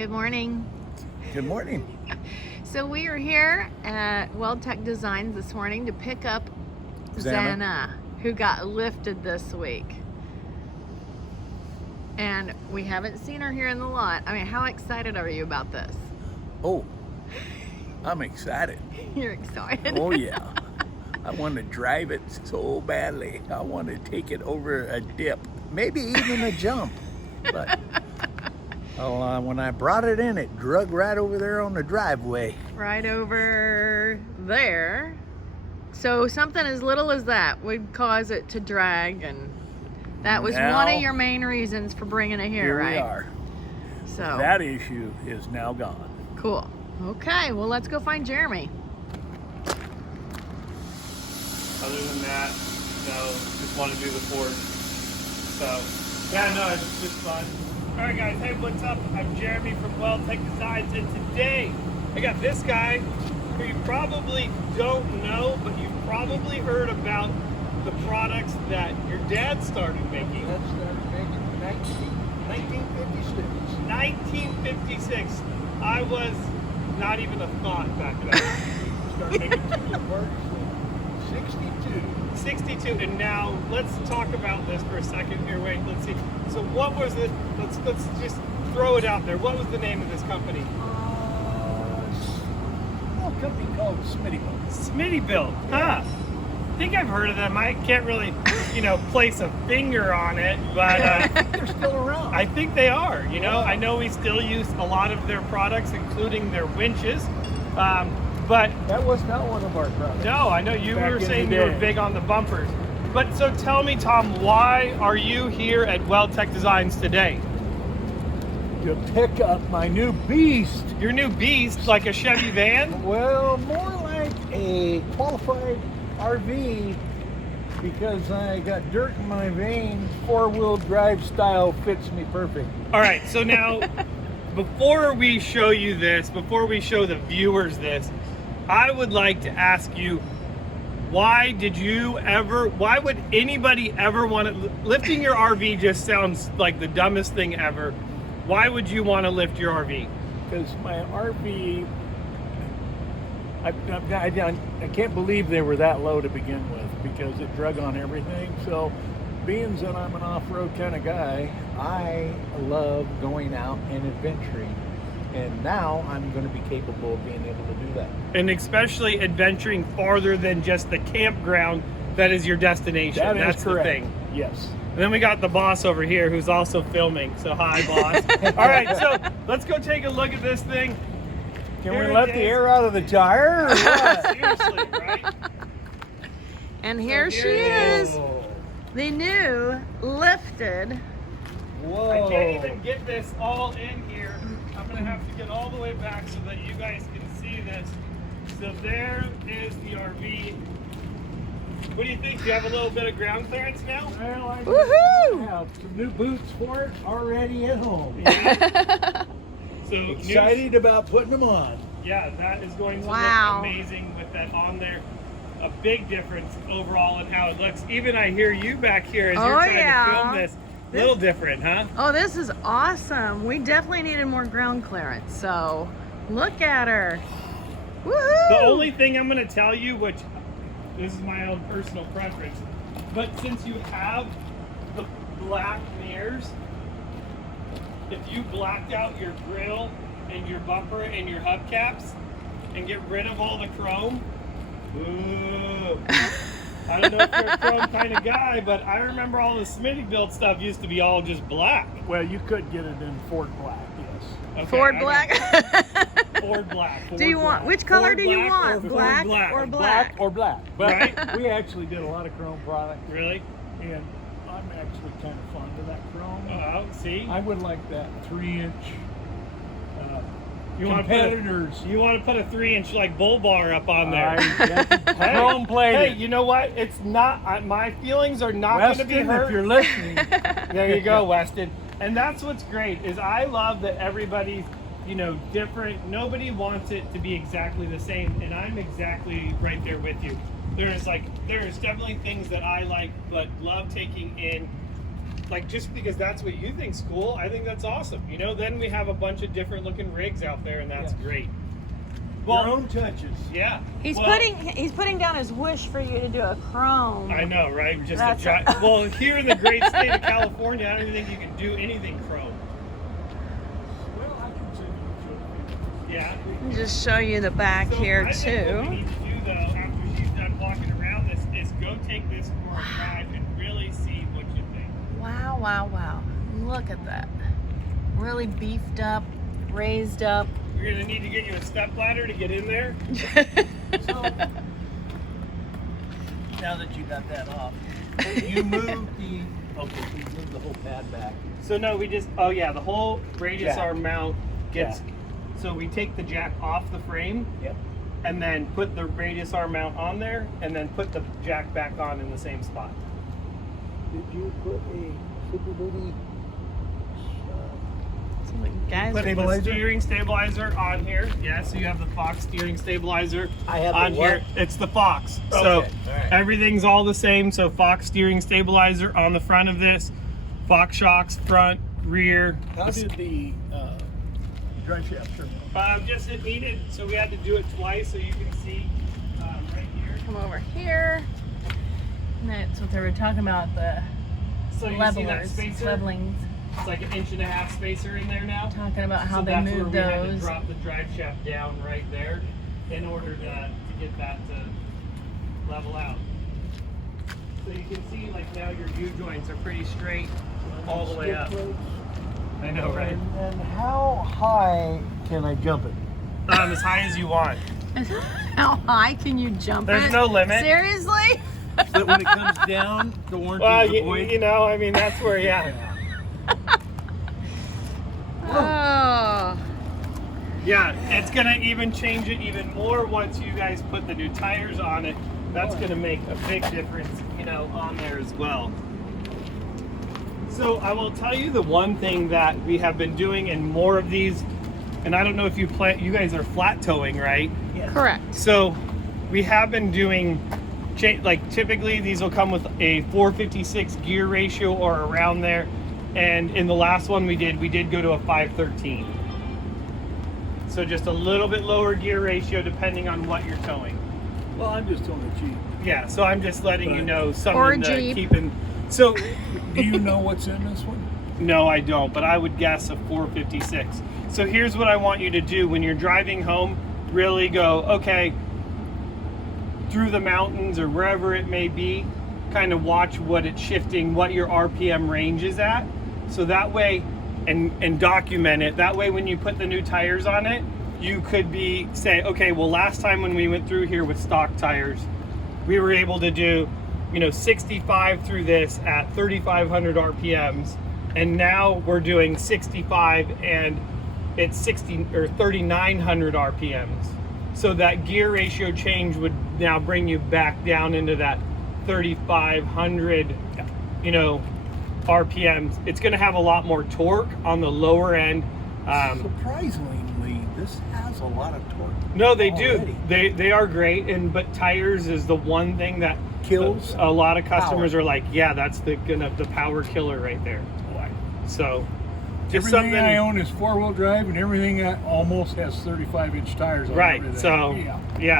Good morning. Good morning. So we are here at WeldTec Designs this morning to pick up Xana, who got lifted this week. And we haven't seen her here in the lot. I mean, how excited are you about this? Oh, I'm excited. You're excited? Oh yeah. I want to drive it so badly. I want to take it over a dip, maybe even a jump. But when I brought it in, it drug right over there on the driveway. Right over there. So something as little as that would cause it to drag, and that was Now, one of your main reasons for bringing it here, right? Here we are. So That issue is now gone. cool. Okay, well, let's go find Jeremy. Other than that, no, just want to do the Ford. So, yeah, no, it's just fun. All right, guys, hey, what's up? I'm Jeremy from WeldTec Designs, and today I got this guy who you probably don't know, but you've probably heard about the products that your dad started making. That started making 1956. 1956. I was not even a thought back then. Started making toolbox in 62. 62, and now let's talk about this for a second here. Wait, let's see. So what was it? Let's just throw it out there. What was the name of this company? A company called Smittyville. Smittyville. Huh. I think I've heard of them. I can't really, place a finger on it, but They're still around. I think they are. Yeah. I know we still use a lot of their products, including their winches. But That was not one of our products. no, I know you Back were in saying the you were day. big on the bumpers. But so tell me, Tom, why are you here at WeldTec Designs today? To pick up my new beast. Your new beast, like a Chevy van? Well, more like a qualified RV, because I got dirt in my veins. Four-wheel drive style fits me perfect. All right, so now, before we show you this, before we show the viewers this, I would like to ask you, why would anybody ever want to, lifting your RV just sounds like the dumbest thing ever. Why would you want to lift your RV? Because my RV, I can't believe they were that low to begin with, because it drug on everything. So, being that I'm an off-road kind of guy, I love going out and adventuring. And now I'm going to be capable of being able to do that. And especially adventuring farther than just the campground that is your destination. That's correct. the thing. Yes. And then we got the boss over here who's also filming. So hi, boss. All right, so let's go take a look at this thing. Can Here we it let is. the air out of the tire? Or what? Seriously, right? And here she here it is, the new lifted. Whoa. I can't even get this all in here. I'm gonna have to get all the way back so that you guys can see this. So there is the RV. What do you think? Do you have a little bit of ground clearance now? Well, I Woohoo! have some new boots for it already at home. Yeah. So Excited about putting them on. Yeah, that is going to Wow. look amazing with that on there. A big difference overall in how it looks. Even I hear you back here as you're trying to film this. Little different, huh? Oh, this is awesome. We definitely needed more ground clearance, so look at her. Woohoo! The only thing I'm going to tell you, which this is my own personal preference, but since you have the black mirrors, if you blacked out your grill and your bumper and your hubcaps and get rid of all the chrome, ooh, I don't know if you're a chrome kind of guy, but I remember all the Smittyville stuff used to be all just black. Well, you could get it in Ford Black, yes. Okay, Ford I black. got Ford black. Do you want, which color Ford do you black want? or Ford Black black? or Black black? or black. But Right? we actually did a lot of chrome products, Really? and I'm actually kind of fond of that chrome. Oh, see? I would like that 3-inch You want to put competitors. a 3-inch like bull bar up on there. Hey, Chrome plated. Hey, you know what? It's not. My feelings are not going to be Weston, hurt. if you're listening, There you go, Weston. And that's what's great is I love that everybody's different. Nobody wants it to be exactly the same, and I'm exactly right there with you. There's definitely things that I like, but love taking in like, just because that's what you think's cool, I think that's awesome. You know, then we have a bunch of different looking rigs out there, and that's great. Well, your own touches. Yeah. He's putting down his wish for you to do a chrome. I know, right? Just That's well, here in the great state of California, I don't even think you can do anything chrome. Well, I can send you a Yeah. Just show you the back So here I think what we too. need to do, though, after she's done walking around this, is go take this for a drive and really see what you think. Wow, wow, wow. Look at that. Really beefed up, raised up. You're gonna need to get you a step ladder to get in there. So, now that you got that off, you moved the. Okay, so you moved the whole pad back. So no, we just, oh yeah, the whole radius Jack. arm mount gets, so we take the jack off the frame Yep. and then put the radius arm mount on there and then put the jack back on in the same spot. Did you put a super booty? Guys, Put the Stabilizer? steering stabilizer on here. Yeah, so you have the Fox steering stabilizer I have the on what? here. It's the Fox. So Okay, all right. everything's all the same. So Fox steering stabilizer on the front of this. Fox shocks, front, rear. How did the drive shaft turn out? Just it needed, so we had to do it twice so you can see right here. come over here. And that's what they were talking about, the So you see that levelers, spacer? levelings. It's like an 1.5 inch spacer in there now. Talking about how So they that's move where we had to those. drop the drive shaft down right there in order to get that to level out. So you can see like now your U-joints are pretty straight all the way up. I know, right? And then how high can I jump it? As high as you want. How high can you jump There's it? no limit. Seriously? But when it comes down, the warranty Well, is void. you know, I mean, that's where, yeah. Oh. Yeah, it's gonna even change it even more once you guys put the new tires on it. That's gonna make a big difference, you know, on there as well. So I will tell you the one thing that we have been doing in more of these, and I don't know if you guys are flat towing, right? Correct. So we have been doing, like typically these will come with a 456 gear ratio or around there. And in the last one we did go to a 513. So just a little bit lower gear ratio depending on what you're towing. Well, I'm just on the Jeep. Yeah, so I'm just letting you know Or something to Jeep. keep in. So Do you know what's in this one? no, I don't, but I would guess a 456. So here's what I want you to do when you're driving home. Really go, okay, through the mountains or wherever it may be, kind of watch what it's shifting, what your RPM range is at. So that way, and document it. That way when you put the new tires on it, you could say, okay, well last time when we went through here with stock tires, we were able to do, 65 through this at 3,500 RPMs. And now we're doing 65 and it's 3,900 RPMs. So that gear ratio change would now bring you back down into that 3,500, RPMs. It's going to have a lot more torque on the lower end. Surprisingly, this has a lot of torque. No, they already. do. They are great, but tires is the one thing that Kills a lot of customers power. are like, yeah, that's the power killer right there. So just Everything something I own is four-wheel drive, and everything I almost has 35-inch tires on right. everything. So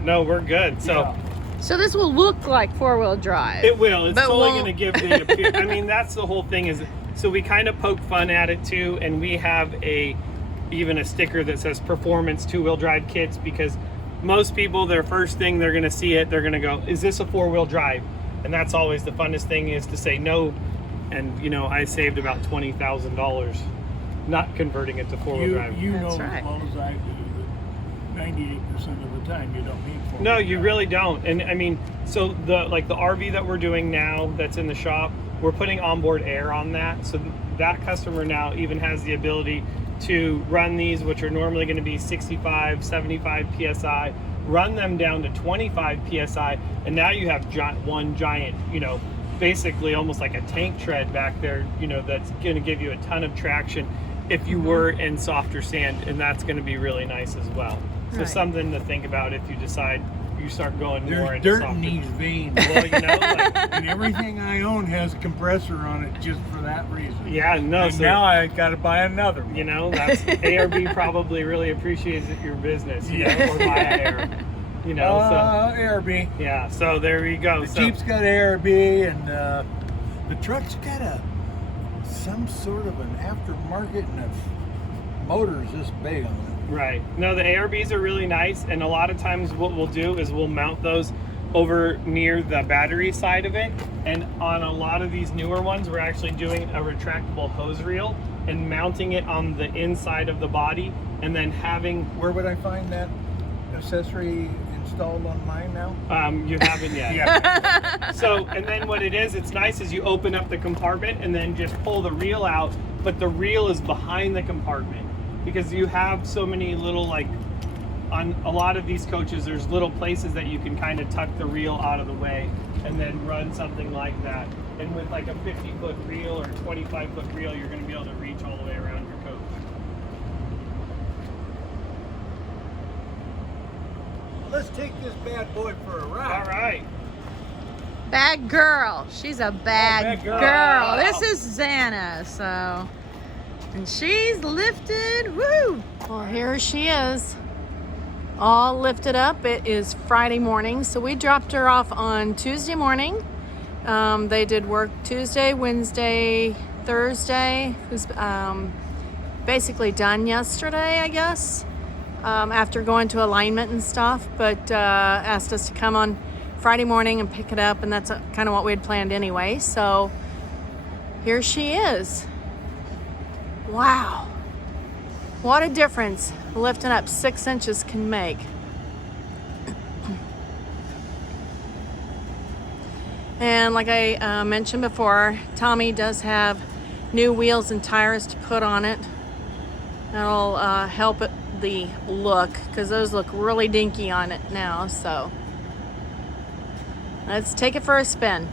no, we're good. So. Yeah. So this will look like four-wheel drive. It will. It's but totally won't- going to give the appearance. I mean, that's the whole thing. Is so we kind of poke fun at it too, and we have even a sticker that says "Performance Two-Wheel Drive Kits" because most people, their first thing they're going to see it, they're going to go, "Is this a four-wheel drive?" And that's always the funnest thing is to say no. And I saved about $20,000 not converting it to four-wheel drive. You That's know right. as well as I do that 98% of the time you don't need four-wheel No, you drive. really don't. And I mean, so the RV that we're doing now that's in the shop, we're putting onboard air on that. So that customer now even has the ability to run these, which are normally going to be 65, 75 PSI, run them down to 25 PSI. And now you have one giant, basically almost like a tank tread back there, that's going to give you a ton of traction if you were in softer sand. And that's going to be really nice as well. So Right. something to think about if you decide, you start going more There's into dirt softer. in these veins. Well, you know, like, And everything I own has a compressor on it just for that reason. yeah, no. And So now I got to buy another one. you know, that's ARB probably really appreciates your business, you Yeah. know, or my hair, you know. ARB. So yeah, so there you go. The So Jeep's got ARB, and the truck's got some sort of an aftermarket, and the motor's this big on it. right. No, the ARBs are really nice, and a lot of times what we'll do is we'll mount those over near the battery side of it, and on a lot of these newer ones we're actually doing a retractable hose reel and mounting it on the inside of the body, and then having Where would I find that accessory installed on mine now? you haven't yet. Yeah. So, and then what it is, it's nice is you open up the compartment and then just pull the reel out, but the reel is behind the compartment because you have so many little, like, on a lot of these coaches, there's little places that you can kind of tuck the reel out of the way and then run something like that. And with like a 50-foot reel or 25-foot reel, you're going to be able to reach all the way around your coach. Let's take this bad boy for a ride. All right. Bad girl. She's a bad, bad girl. girl. This is Xana, so. And she's lifted. Woo! Well, here she is. All lifted up. It is Friday morning, so we dropped her off on Tuesday morning. They did work Tuesday, Wednesday, Thursday. It was basically done yesterday, I guess, after going to alignment and stuff, but asked us to come on Friday morning and pick it up, and that's kind of what we had planned anyway. So here she is. Wow. What a difference lifting up 6 inches can make. And like I mentioned before, Tommy does have new wheels and tires to put on it. That'll help the look, because those look really dinky on it now. So let's take it for a spin.